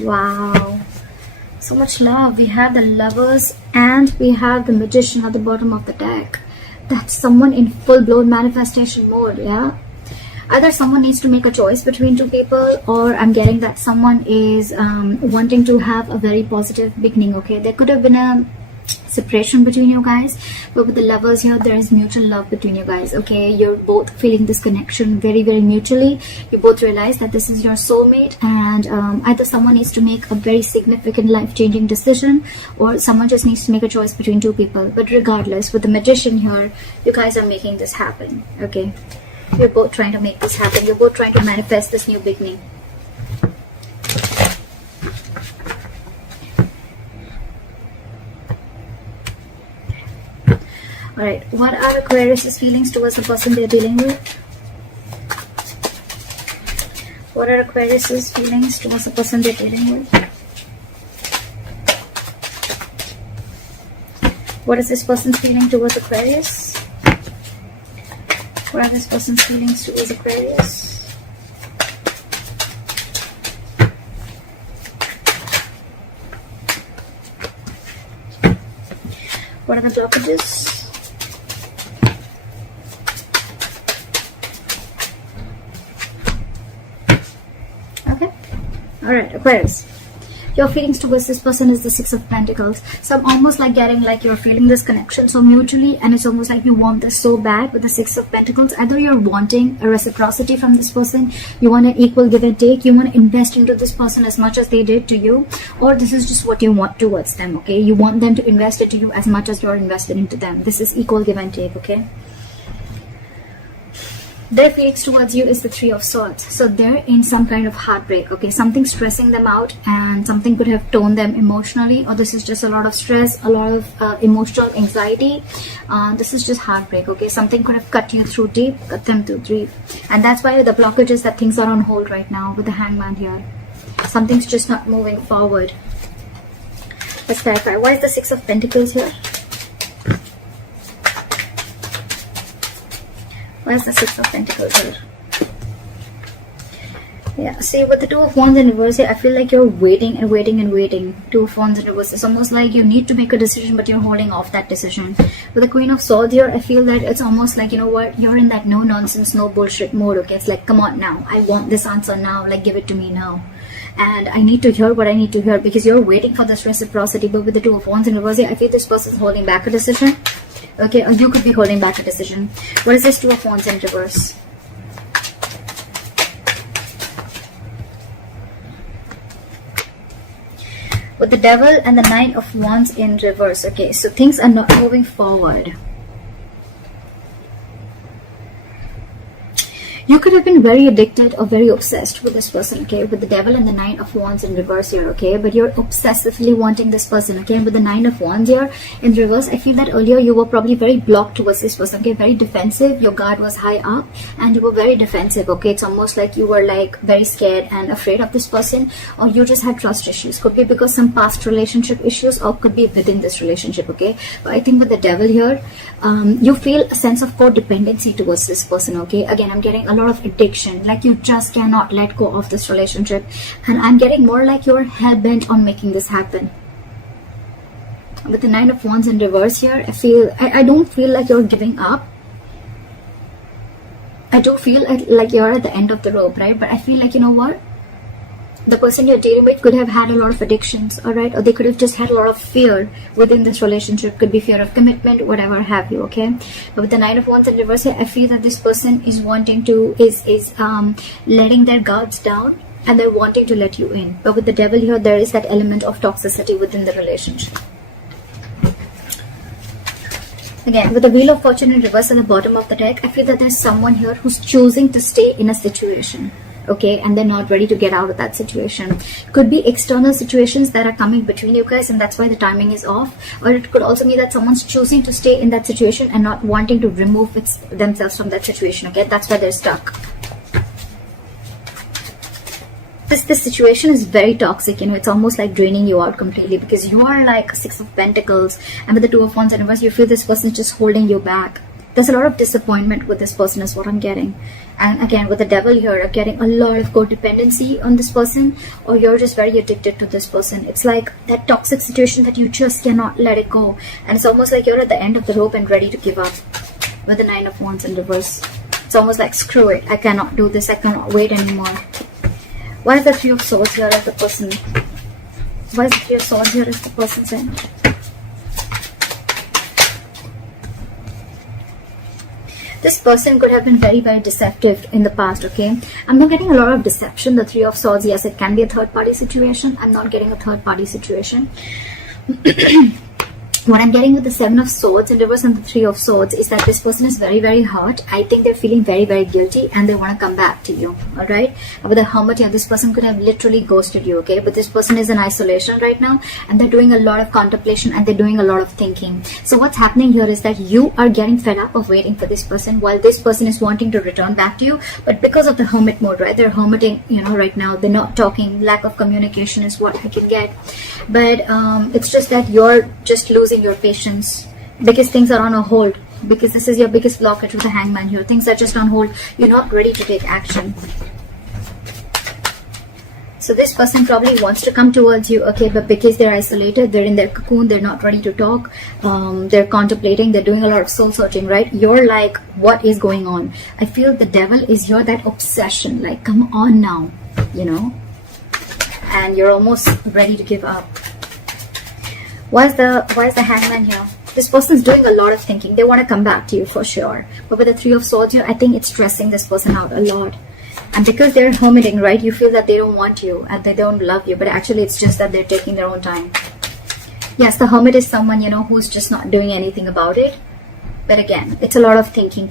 Wow. So much love. We have the Lovers and we have the Magician at the bottom of the deck. That's someone in full-blown manifestation mode, yeah? Either someone needs to make a choice between two people, or I'm getting that someone is wanting to have a very positive beginning, okay? There could have been a separation between you guys, but with the Lovers here, there is mutual love between you guys, okay? You're both feeling this connection very, very mutually. You both realize that this is your soulmate, and either someone needs to make a very significant life-changing decision, or someone just needs to make a choice between two people. But regardless, with the Magician here, you guys are making this happen, okay? You're both trying to make this happen. You're both trying to manifest this new beginning. Alright, what are Aquarius' feelings towards the person they're dealing with? What are Aquarius' feelings towards the person they're dealing with? What is this person's feeling towards Aquarius? What are this person's feelings towards Aquarius? What are the blockages? Okay. Alright, Aquarius. Your feelings towards this person is the Six of Pentacles. So I'm almost like getting like you're feeling this connection so mutually, and it's almost like you want this so bad with the Six of Pentacles. Either you're wanting a reciprocity from this person, you want an equal give and take, you want to invest into this person as much as they did to you, or this is just what you want towards them, okay? You want them to invest into you as much as you're invested into them. This is equal give and take, okay? Their feelings towards you is the Three of Swords. So they're in some kind of heartbreak, okay? Something stressing them out, and something could have torn them emotionally, or this is just a lot of stress, a lot of emotional anxiety. This is just heartbreak, okay? Something could have cut you through deep, cut them through deep. And that's why the blockage is that things are on hold right now with the Hangman here. Something's just not moving forward. Let's clarify. Why is the Six of Pentacles here? Where's the Six of Pentacles here? Yeah, see, with the Two of Wands in reverse here, I feel like you're waiting and waiting and waiting. Two of Wands in reverse. It's almost like you need to make a decision, but you're holding off that decision. With the Queen of Swords here, I feel that it's almost like, you know what, you're in that no nonsense, no bullshit mode, okay? It's like, come on now. I want this answer now. Like, give it to me now. And I need to hear what I need to hear, because you're waiting for this reciprocity. But with the Two of Wands in reverse here, I feel this person's holding back a decision. Okay, or you could be holding back a decision. What is this Two of Wands in reverse? With the Devil and the Nine of Wands in reverse. Okay, so things are not moving forward. You could have been very addicted or very obsessed with this person, okay? With the Devil and the Nine of Wands in reverse here, okay? But you're obsessively wanting this person, okay? And with the Nine of Wands here in reverse, I feel that earlier you were probably very blocked towards this person, okay? Very defensive. Your guard was high up and you were very defensive, okay? It's almost like you were like very scared and afraid of this person, or you just had trust issues. Could be because some past relationship issues, or could be within this relationship, okay? But I think with the Devil here, you feel a sense of codependency towards this person, okay? Again, I'm getting a lot of addiction, like you just cannot let go of this relationship, and I'm getting more like you're hell-bent on making this happen. With the Nine of Wands in reverse here, I don't feel like you're giving up. I don't feel like you're at the end of the rope, right? But I feel like, you know what, the person you're dealing with could have had a lot of addictions, all right? Or they could have just had a lot of fear within this relationship. Could be fear of commitment, whatever have you, okay? But with the Nine of Wands in reverse here, I feel that this person is wanting to, letting their guards down, and they're wanting to let you in. But with the Devil here, there is that element of toxicity within the relationship. Again, with the Wheel of Fortune in reverse at the bottom of the deck, I feel that there's someone here who's choosing to stay in a situation, okay, and they're not ready to get out of that situation. Could be external situations that are coming between you guys, and that's why the timing is off. Or it could also be that someone's choosing to stay in that situation and not wanting to remove themselves from that situation, okay? That's why they're stuck. This situation is very toxic, you know. It's almost like draining you out completely, because you are like Six of Pentacles, and with the Two of Wands in reverse, you feel this person is just holding you back. There's a lot of disappointment with this person is what I'm getting. And again, with the devil here, I'm getting a lot of codependency on this person, or you're just very addicted to this person. It's like that toxic situation that you just cannot let it go. And it's almost like you're at the end of the rope and ready to give up. With the 9 of Wands in reverse. It's almost like, screw it, I cannot do this, I cannot wait anymore. Why is the 3 of Swords here as the person? Why is the 3 of Swords here as the person saying? This person could have been very, very deceptive in the past, okay? I'm not getting a lot of deception. The 3 of Swords, yes, it can be a third-party situation. I'm not getting a third-party situation. What I'm getting with the 7 of Swords in reverse and the 3 of Swords is that this person is very, very hurt. I think they're feeling very, very guilty and they want to come back to you, alright? With the Hermit here, this person could have literally ghosted you, okay? But this person is in isolation right now and they're doing a lot of contemplation and they're doing a lot of thinking. So what's happening here is that you are getting fed up of waiting for this person while this person is wanting to return back to you. But because of the Hermit mode, right? They're hermiting, you know, right now. They're not talking. Lack of communication is what I can get. But it's just that you're just losing your patience because things are on a hold, because this is your biggest blockage with the Hangman here. Things are just on hold. You're not ready to take action. So this person probably wants to come towards you, okay, but because they're isolated, they're in their cocoon, they're not ready to talk, they're contemplating, they're doing a lot of soul searching, right? You're like, what is going on? I feel the devil is your that obsession, like, come on now, you know, and you're almost ready to give up. Why is the Hangman here? This person's doing a lot of thinking. They want to come back to you for sure. But with the 3 of Swords here, I think it's stressing this person out a lot. And because they're hermiting, right, you feel that they don't want you and they don't love you. But actually, it's just that they're taking their own time. Yes, the Hermit is someone, you know, who's just not doing anything about it. But again, it's a lot of thinking,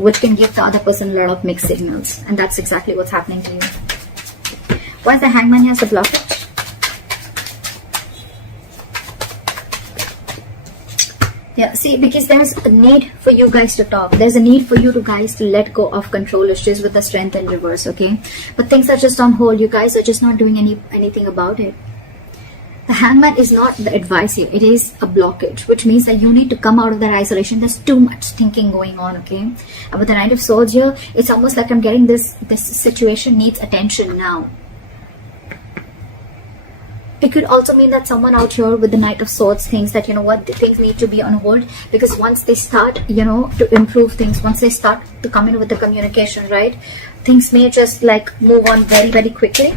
which can give the other person a lot of mixed signals. And that's exactly what's happening to you. Why is the Hangman here as the blockage? Yeah, see, because there's a need for you guys to talk. There's a need for you guys to let go of control issues with the Strength in reverse, okay? But things are just on hold. You guys are just not doing anything about it. The Hangman is not the advice here. It is a blockage, which means that you need to come out of that isolation. There's too much thinking going on, okay? And with the Knight of Swords here, it's almost like I'm getting this situation needs attention now. It could also mean that someone out here with the Knight of Swords thinks that, you know what, things need to be on hold, because once they start, you know, to improve things, once they start to come in with the communication, right, things may just like move on very, very quickly.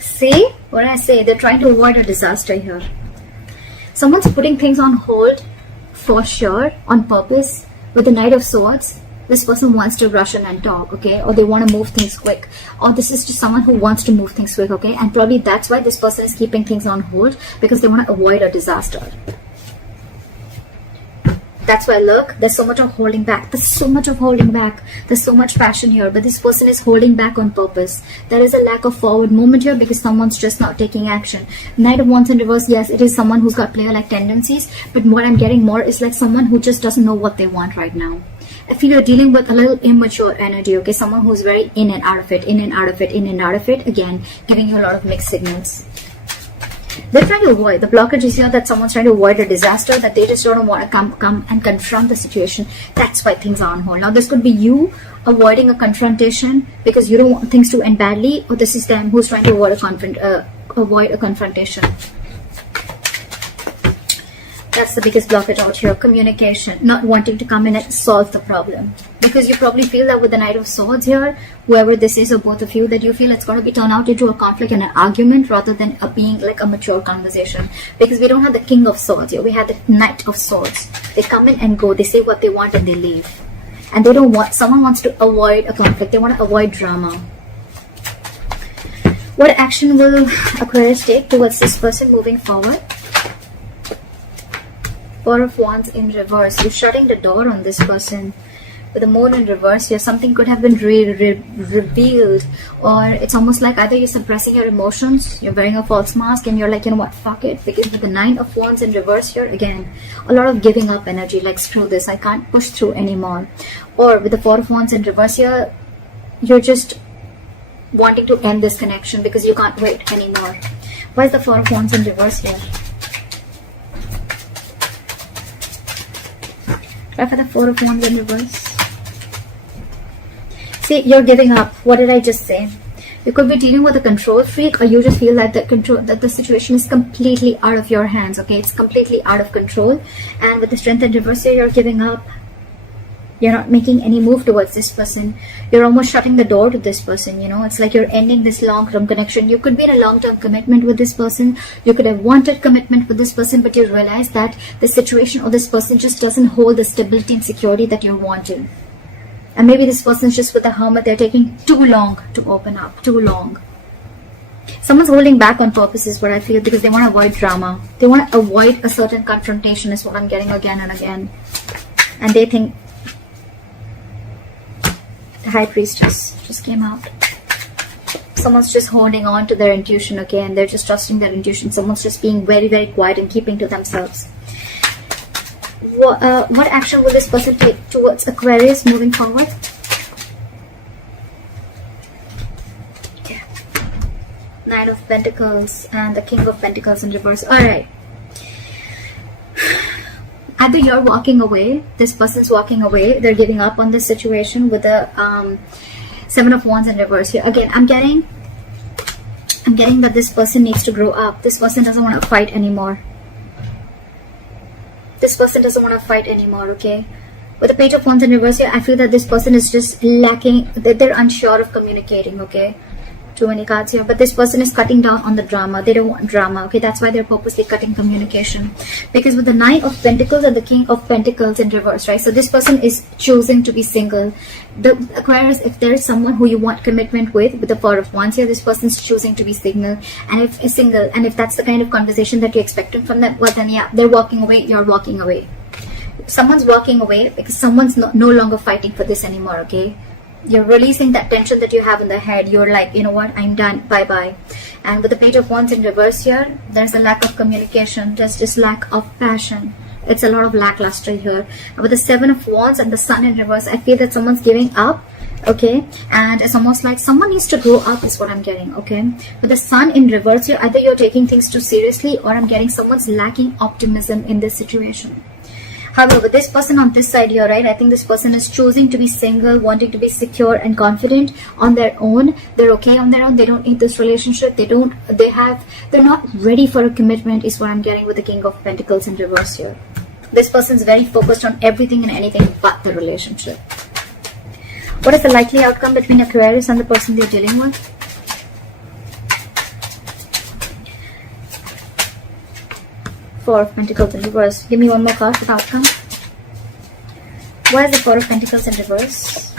See what I say? They're trying to avoid a disaster here. Someone's putting things on hold for sure, on purpose. With the Knight of Swords, this person wants to rush in and talk, okay? Or they want to move things quick. Or this is just someone who wants to move things quick, okay? And probably that's why this person is keeping things on hold, because they want to avoid a disaster. That's why, look, there's so much of holding back. There's so much of holding back. There's so much passion here, but this person is holding back on purpose. There is a lack of forward movement here because someone's just not taking action. Knight of Wands in reverse, yes, it is someone who's got player-like tendencies, but what I'm getting more is like someone who just doesn't know what they want right now. I feel you're dealing with a little immature energy, okay? Someone who's very in and out of it, in and out of it, in and out of it. Again, giving you a lot of mixed signals. They're trying to avoid. The blockage is here that someone's trying to avoid a disaster, that they just don't want to come and confront the situation. That's why things are on hold. Now, this could be you avoiding a confrontation because you don't want things to end badly, or this is them who's trying to avoid a confrontation. That's the biggest blockage out here. Communication. Not wanting to come in and solve the problem. Because you probably feel that with the Knight of Swords here, whoever this is or both of you, that you feel it's going to be turned out into a conflict and an argument rather than being like a mature conversation. Because we don't have the King of Swords here. We have the Knight of Swords. They come in and go. They say what they want and they leave. And they don't want, someone wants to avoid a conflict. They want to avoid drama. What action will Aquarius take towards this person moving forward? Four of Wands in reverse. You're shutting the door on this person. With the Moon in reverse here, something could have been revealed, or it's almost like either you're suppressing your emotions, you're wearing a false mask, and you're like, you know what, fuck it. Because with the Nine of Wands in reverse here, again, a lot of giving up energy, like screw this, I can't push through anymore. Or with the Four of Wands in reverse here, you're just wanting to end this connection because you can't wait anymore. Why is the Four of Wands in reverse here? Try for the Four of Wands in reverse. See, you're giving up. What did I just say? You could be dealing with a control freak, or you just feel that the situation is completely out of your hands. Okay, it's completely out of control. And with the Strength in reverse here, you're giving up. You're not making any move towards this person. You're almost shutting the door to this person, you know. It's like you're ending this long-term connection. You could be in a long-term commitment with this person. You could have wanted commitment with this person, but you realize that the situation or this person just doesn't hold the stability and security that you're wanting. And maybe this person's just with the Hermit. They're taking too long to open up. Too long. Someone's holding back on purpose is what I feel, because they want to avoid drama. They want to avoid a certain confrontation is what I'm getting again and again. And they think... The High Priestess just came out. Someone's just holding on to their intuition, okay, and they're just trusting their intuition. Someone's just being very, very quiet and keeping to themselves. What action will this person take towards Aquarius moving forward? Yeah. Knight of Pentacles and the King of Pentacles in reverse. Alright. Either you're walking away, this person's walking away, they're giving up on this situation with the Seven of Wands in reverse here. Again, I'm getting that this person needs to grow up. This person doesn't want to fight anymore. This person doesn't want to fight anymore, okay? With the Page of Wands in reverse here, I feel that this person is just lacking, they're unsure of communicating, okay? Too many cards here, but this person is cutting down on the drama. They don't want drama, okay? That's why they're purposely cutting communication, because with the Nine of Pentacles and the King of Pentacles in reverse, right? So this person is choosing to be single. The Aquarius, if there is someone who you want commitment with the Four of Wands here, this person's choosing to be single. And if is single, and if that's the kind of conversation that you're expecting from them, well then yeah, they're walking away. You're walking away. Someone's walking away because someone's no longer fighting for this anymore, okay? You're releasing that tension that you have in the head. You're like, you know what, I'm done, bye-bye. And with the Page of Wands in reverse here, there's a lack of communication. There's just lack of passion. It's a lot of lackluster here. And with the Seven of Wands and the Sun in reverse, I feel that someone's giving up, okay? And it's almost like someone needs to grow up is what I'm getting, okay? With the Sun in reverse here, either you're taking things too seriously, or I'm getting someone's lacking optimism in this situation. However, with this person on this side here, right, I think this person is choosing to be single, wanting to be secure and confident on their own. They're okay on their own. They don't need this relationship. They're not ready for a commitment is what I'm getting with the King of Pentacles in reverse here. This person's very focused on everything and anything but the relationship. What is the likely outcome between Aquarius and the person they're dealing with? Four of Pentacles in reverse. Give me one more card for the outcome. Why is the Four of Pentacles in reverse?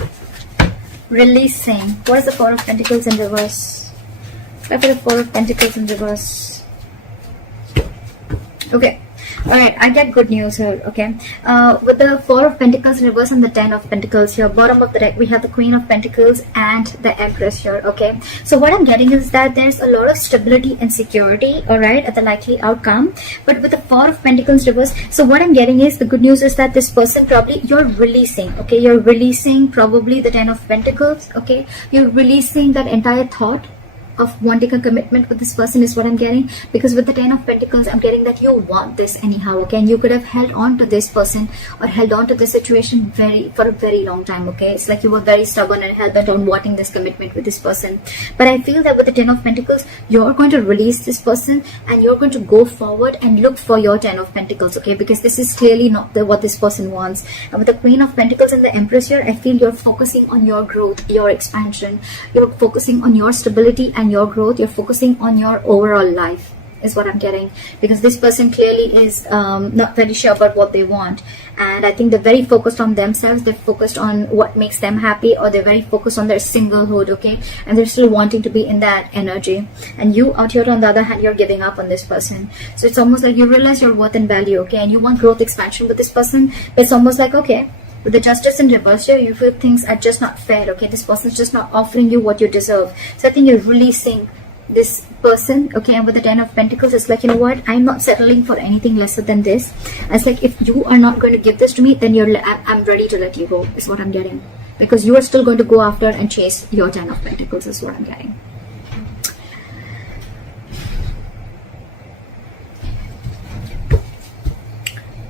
Releasing. What is the Four of Pentacles in reverse? Why for the Four of Pentacles in reverse? Okay. Alright, I get good news here, okay? With the Four of Pentacles in reverse and the Ten of Pentacles here, bottom of the deck, we have the Queen of Pentacles and the Empress here, okay? So what I'm getting is that there's a lot of stability and security, alright, at the likely outcome. But with the Four of Pentacles reverse, so what I'm getting is, the good news is that this person probably, you're releasing, okay? You're releasing probably the Ten of Pentacles, okay? You're releasing that entire thought of wanting a commitment with this person is what I'm getting, because with the Ten of Pentacles I'm getting that you want this anyhow, okay? And you could have held on to this person or held on to this situation for a very long time, okay? It's like you were very stubborn and hell bent on wanting this commitment with this person. But I feel that with the Ten of Pentacles, you're going to release this person and you're going to go forward and look for your Ten of Pentacles, okay? Because this is clearly not what this person wants. And with the Queen of Pentacles and the Empress here, I feel you're focusing on your growth, your expansion. You're focusing on your stability and your growth. You're focusing on your overall life is what I'm getting, because this person clearly is not very sure about what they want, and I think they're very focused on themselves. They're focused on what makes them happy, or they're very focused on their singlehood, okay? And they're still wanting to be in that energy. And you out here on the other hand, you're giving up on this person. So it's almost like you realize your worth and value, okay? And you want growth, expansion with this person, but it's almost like, okay, with the Justice in reverse here, you feel things are just not fair, okay? This person's just not offering you what you deserve. So I think you're releasing this person, okay? And with the Ten of Pentacles, it's like, you know what, I'm not settling for anything lesser than this. It's like, if you are not going to give this to me, then I'm ready to let you go, is what I'm getting, because you are still going to go after and chase your Ten of Pentacles, is what I'm getting.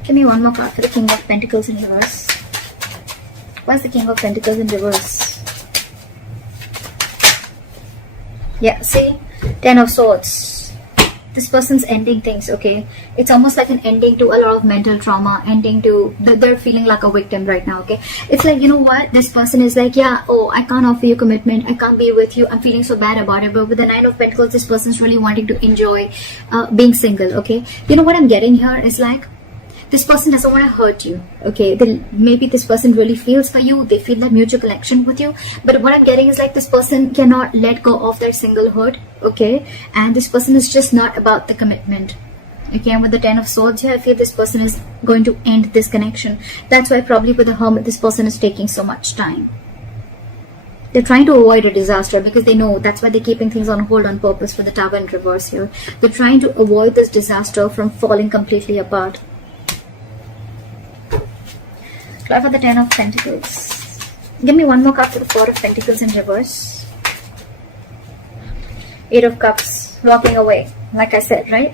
Give me one more card for the King of Pentacles in reverse. What's the King of Pentacles in reverse? Yeah, see? 10 of Swords. This person's ending things, okay? It's almost like an ending to a lot of mental trauma, ending to, they're feeling like a victim right now, okay? It's like, you know what? This person is like, yeah, oh, I can't offer you commitment. I can't be with you. I'm feeling so bad about it. But with the 9 of Pentacles, this person's really wanting to enjoy being single, okay? You know what I'm getting here is like, this person doesn't want to hurt you, okay? Maybe this person really feels for you. They feel that mutual connection with you. But what I'm getting is like this person cannot let go of their singlehood, okay? And this person is just not about the commitment, okay? And with the 10 of Swords here, I feel this person is going to end this connection. That's why probably with the Hermit, this person is taking so much time. They're trying to avoid a disaster because they know that's why they're keeping things on hold on purpose for the Tower in reverse here. They're trying to avoid this disaster from falling completely apart. Card for the 10 of Pentacles. Give me one more card for the 4 of Pentacles in reverse. 8 of Cups. Walking away. Like I said, right?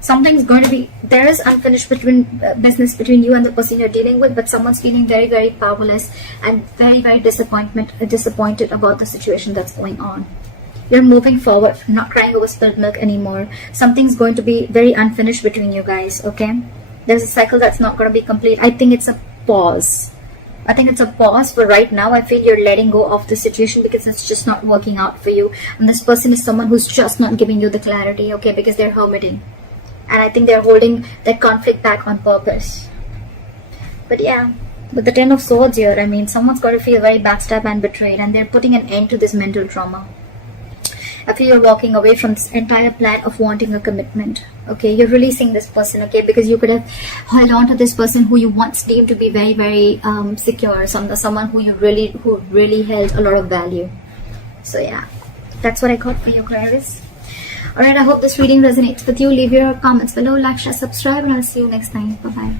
Something's going to be... There is unfinished business between you and the person you're dealing with, but someone's feeling very, very powerless and very, very disappointed about the situation that's going on. You're moving forward, not crying over spilled milk anymore. Something's going to be very unfinished between you guys, okay? There's a cycle that's not going to be complete. I think it's a pause. I think it's a pause for right now. I feel you're letting go of the situation because it's just not working out for you. And this person is someone who's just not giving you the clarity, okay? Because they're hermiting. And I think they're holding that conflict back on purpose. But yeah, with the 10 of Swords here, I mean, someone's got to feel very backstabbed and betrayed. And they're putting an end to this mental trauma. I feel you're walking away from this entire plan of wanting a commitment. Okay, you're releasing this person, okay, because you could have held on to this person who you once deemed to be very, very secure, someone who really held a lot of value. So yeah, that's what I got for you, Aquarius. Alright, I hope this reading resonates with you. Leave your comments below, like, share, subscribe, and I'll see you next time. Bye-bye.